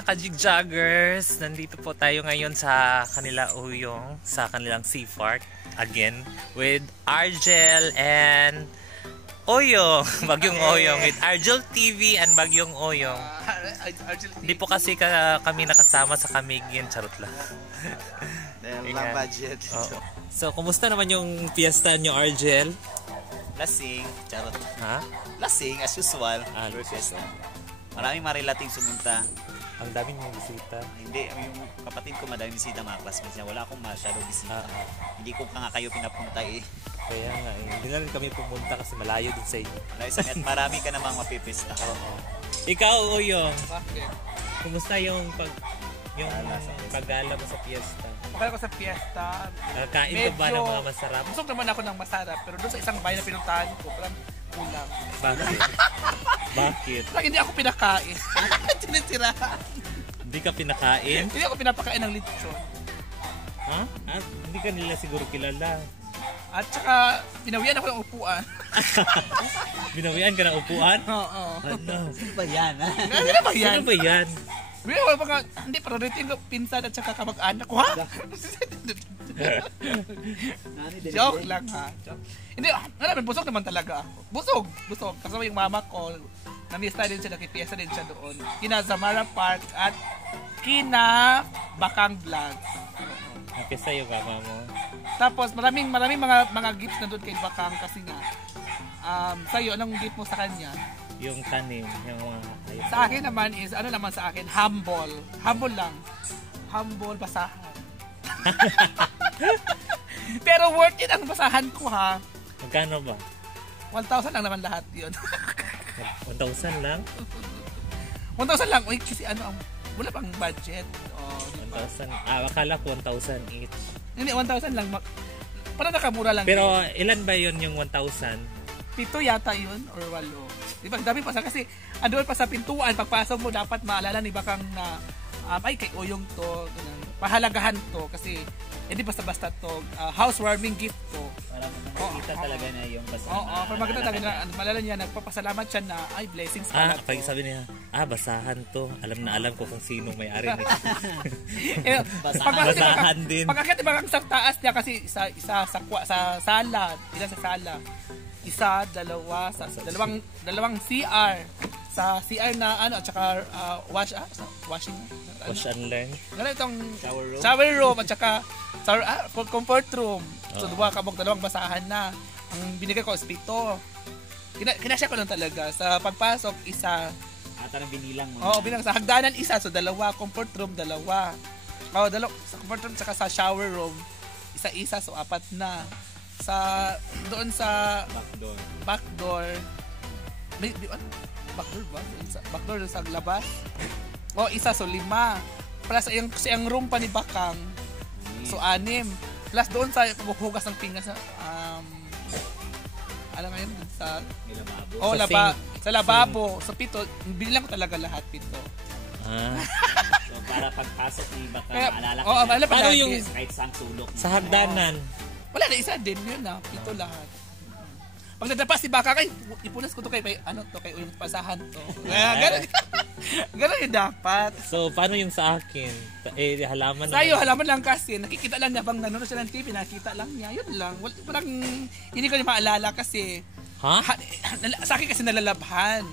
mga kajigjoggers, nandito po tayo ngayon sa kanila Uyong, sa kanilang Sea Park again with Argel and Oyong, Bagyong Oyong with Argel TV and Bagyong Oyong. Hindi po kasi kami nakasama sa Kamigin, charot lang. Lang budget. So, kumusta naman yung fiesta nyo, Argel? Lasing, charot. Ha? Lasing, as usual. Fiesta. Maraming mga relatives sumunta. Ang daming mga bisita. Hindi, yung kapatid ko madaming bisita, mga classmates niya. Wala akong masyado bisita. Hindi ko nga kayo pinapunta eh. Kaya nga eh. Hindi na rin kami pumunta kasi malayo din sa inyo. Malayo sa at marami ka namang mapipista. Ikaw, Uyong. Bakit? Kumusta yung paggala mo sa fiesta? Pagkala ko sa fiesta, Kain ka ba ng mga masarap? busog naman ako ng masarap, pero doon sa isang bahay na pinuntahan ko, parang kulang. Bakit? Bakit? Parang hindi ako pinakain. Tinitirahan. Hindi ka pinakain? Hindi ako pinapakain ng lechon. Ha? Hindi ka nila siguro kilala. At saka, pinawian ako ng upuan. Binawian ka ng upuan? Oo. Ano? Ano ba yan? Ano ba yan? Ano ba yan? Hindi, priority ko pinsan at saka kamag-anak ko, ha? Joke lang, ha? Joke. Hindi, alam, busog naman talaga ako. Busog. Kasama yung mama ko, namista din siya, nakipiesa din siya doon. Kina Zamara Park at kina Bakang Vlog. Napisa yung mama mo. Tapos maraming mga gifts na doon kay Bakang kasi nga sa'yo, anong gift mo sa kanya? Yung tanim, yung mga ayun. Sa akin naman is, ano naman sa akin, humble. Humble lang. Humble basahan. Pero worth it ang basahan ko, ha? Magkano ba? 1,000 lang naman lahat yun. 1,000 lang? 1,000 lang. Uy, kasi wala pang budget. Diba? 1,000. Akala ko 1,000 each. Hindi, 1,000 lang. Parang nakamura lang. Pero ilan ba yun yung 1,000? 7 yata yun or 8. Diba, dami pa sa kasi andun pa sa pintuan, pagpasok mo dapat maalala ni Bakang na ay kay Oyong to, pahalagahan to kasi hindi basta-basta to, housewarming gift to. Para makita talaga na yung basahan. Oo, para makita talaga na malala niya, nagpapasalamat siya na ay blessings pala to. Pag sabi niya, basahan to. Alam ko kung sino may-ari nito. Basahan din. Pagkakit Bakang sa taas niya kasi isa sa sala, sa sala. Isa, dalawa, dalawang CR. Sa CR na at saka wash and learn. Ganun itong shower room at saka comfort room. So dalawang basahan na. Ang binigay ko is 7. Kinasya ko lang talaga. Sa pagpasok, isa. Ng binilang mo. Oo, bilang sa hagdanan isa. So 2, comfort room 2. Sa comfort room saka sa shower room, isa-isa. So 4 na. Doon sa backdoor backdoor sa labas isa, so 5 plus yung room pa ni Bakang, so 6 plus doon sa paghuhugas ng pinggan sa alam ngayon sa lababo sa 7, binilang ko talaga lahat 7. So para pagpasok ni Bakang maalala ka paano yung kahit sang sulok sa hagdanan. Wala na, isa din yun na. 7 lahat. Pag nadapas si Baka, ipunas ko to kay yung pasahan to. Ganun yung dapat. So, paano yung sa akin? Halaman Sa'yo, halaman lang kasi. Nakikita lang niya bang nanonood siya ng TV, nakita lang niya. Yun lang. Walang, hindi ko niya maalala kasi. Ha? Sa akin kasi nalalabhan.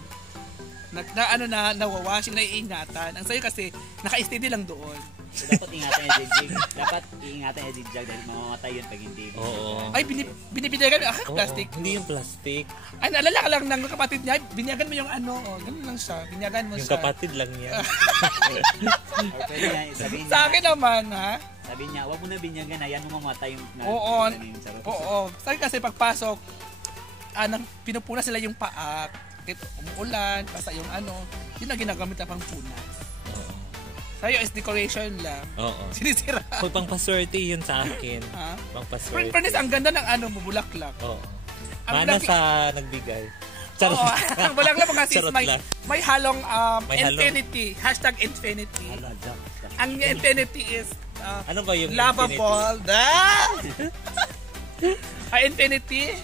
Nawawashing, naiingatan. Ang sa'yo kasi, naka-steady lang doon. So, dapat ingatan niya Jig. Dapat ingatan niya Jig dahil mamamatay yun pag hindi. Oo. Ay, binibinyagan mo. Plastic. Hindi yung plastic. Ay, naalala ka lang ng kapatid niya. Binyagan mo yung ganun lang siya. Binyagan mo yung siya. Yung kapatid lang niya. Or pwede niya, sabihin niya. Sa akin naman, ha? Sabi niya, wag mo na binyagan. Ayan mo mamatay yung Oo. Sa akin kasi pagpasok, pinupunas sila yung paa. Umuulan, basta yung yun na ginagamit na pang punas. Sa'yo is decoration lang. Oo. Sinisira. Pangpaswerte yun sa akin. Ha? Pangpaswerte. Furnace, ang ganda ng bulaklak. Oo. Mana sa nagbigay. Charot. Ang bulaklak kasi may halong infinity. #infinity. Ang infinity is ano ba yung lava ball. Infinity?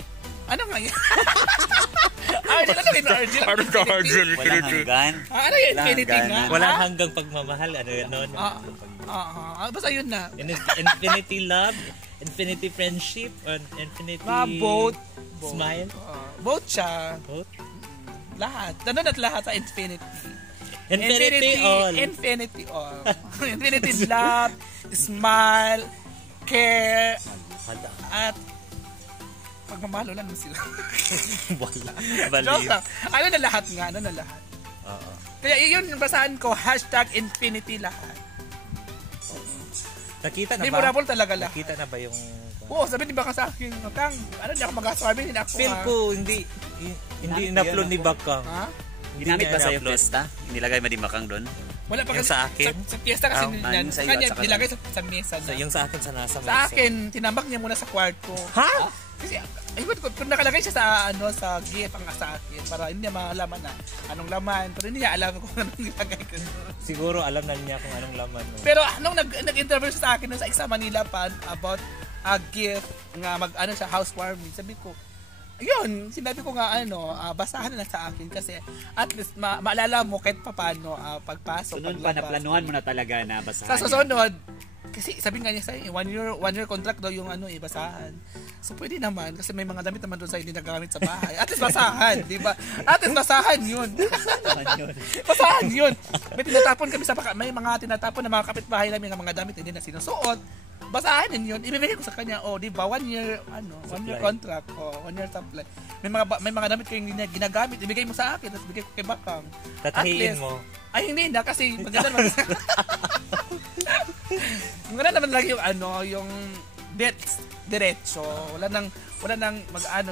Ano nga yan? Argel, ano yun? Argel? Ano ka, Argel? Walang hanggan. Ano yung infinity nga? Walang hanggang pagmamahal. Ano yun? Basta yun na. Infinity love, infinity friendship, or infinity Both. smile. Both siya. Both? Lahat. Nandun at lahat sa infinity. Infinity all. Infinity all. Infinity love, smile, care, at pagmamahal lang sila. Wala. Joke lang. Ano na lahat nga. Ano na lahat. Oo. Kaya yun yung basahan ko, #infinity lahat. Nakita na ba? Memorable talaga lahat. Nakita na ba yung... Oo, sabi di ba ka sa akin, Kang, ano di ako mag-aswabi, hindi ako. Feel ko, hindi na-upload ni Bakang. Ha? Ginamit ba sa yung na-upload. pesta? Nilagay ba di makang doon? Wala pa Yung kasi. sa akin? Sa piyesta kasi yung sa iyo kanya at saka nilagay sa mesa na. Yung sa akin sa nasa Sa akin, tinambak niya muna sa kwarto. Ha? Kasi, ayun ko, kung nakalagay siya sa, sa gift ang sa akin, para hindi niya malaman na anong laman, pero hindi niya alam kung anong nilagay ko. Siguro alam na niya kung anong laman. No? Pero nung nag-interview siya sa akin sa Exam Manila pa about a gift nga siya housewarming, sabi ko, ayun, sinabi ko nga basahan na lang sa akin kasi at least maalala mo kahit paano pagpasok. Sunod pa na planuhan mo na talaga na basahan. Sa susunod, kasi sabi nga niya sa one year contract daw yung basahan. So pwede naman kasi may mga damit naman doon sa hindi nagamit sa bahay. At least basahan, di ba? At least basahan yun. Basahan yun. May tinatapon kami may mga tinatapon na mga kapitbahay namin ng mga damit hindi na sinusuot. Basahan din yun. Ibibigay ko sa kanya, di ba? 1 year, 1 year contract, 1 year supply. May mga damit kayong ginagamit, ibigay mo sa akin, tapos bigay ko kay Bakang. Tatahiin mo. Ay, hindi na, kasi maganda naman. Maganda naman lang yung diretso. Wala nang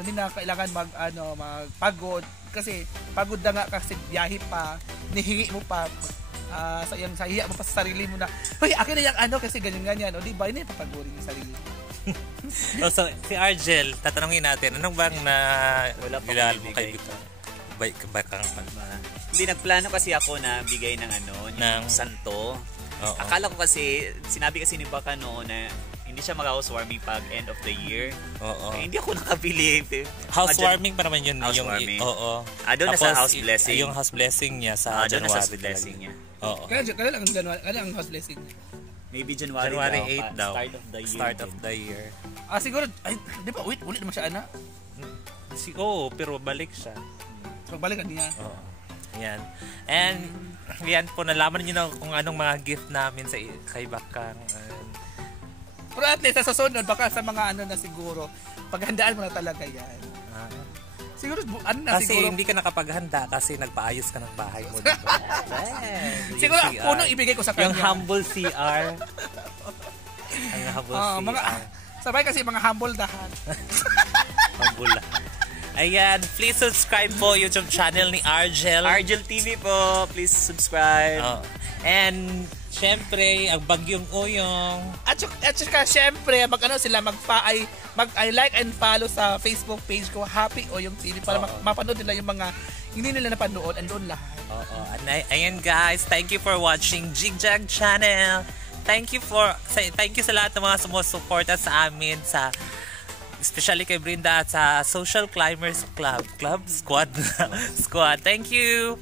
hindi na kailangan magpagod. Kasi pagod na nga kasi biyahe pa, nihingi mo pa, sa hiya mo pa sa sarili mo na, hoy, akin na yung kasi ganyan-ganyan. O di ba, hindi papagurin yung sarili. So, si Argel, tatanungin natin, anong bang Wala pa bilal akong mo kay ibigay. Bakang? Hindi nagplano kasi ako na bigay ng Ng santo. Oo. Akala ko kasi, sinabi kasi ni Baka noon na hindi siya mag-housewarming pag end of the year. Oo. Hindi ako nakabili. Housewarming pa naman yun. Housewarming. Oo. Doon na sa house blessing. Yung house blessing niya sa Doon na January. sa house blessing niya. Oo. Kaya lang ang house blessing. Maybe January 8 daw. Start of the year. Start of the year. Siguro, di ba, ulit naman siya, Pero balik siya. Pagbalikan niya. Oo. Yan. And, yan po, nalaman niyo na kung anong mga gift namin kay Bakang. Pero at least, sa susunod, baka sa mga na siguro, paghandaan mo na talaga yan. Siguro, Kasi siguro. hindi ka nakapaghanda kasi nagpaayos ka ng bahay mo. Diba? Siguro, unang ibigay ko sa kanya. Yung humble CR. Ang humble CR. Sabay kasi mga humble dahan. Humble lang. Ayan, please subscribe po YouTube channel ni Argel. Argel TV po. Please subscribe. And, syempre, ang Bagyong Uyong. At saka, syempre, mag-like and follow sa Facebook page ko, Happy Oyong TV, para mapanood nila yung mga hindi nila napanood, andun lahat. Oo. Ayan guys, thank you for watching Jigjag Channel. Thank you sa lahat ng mga sumusuporta sa amin, especially kay Brinda at sa Social Climbers Club Squad. Thank you.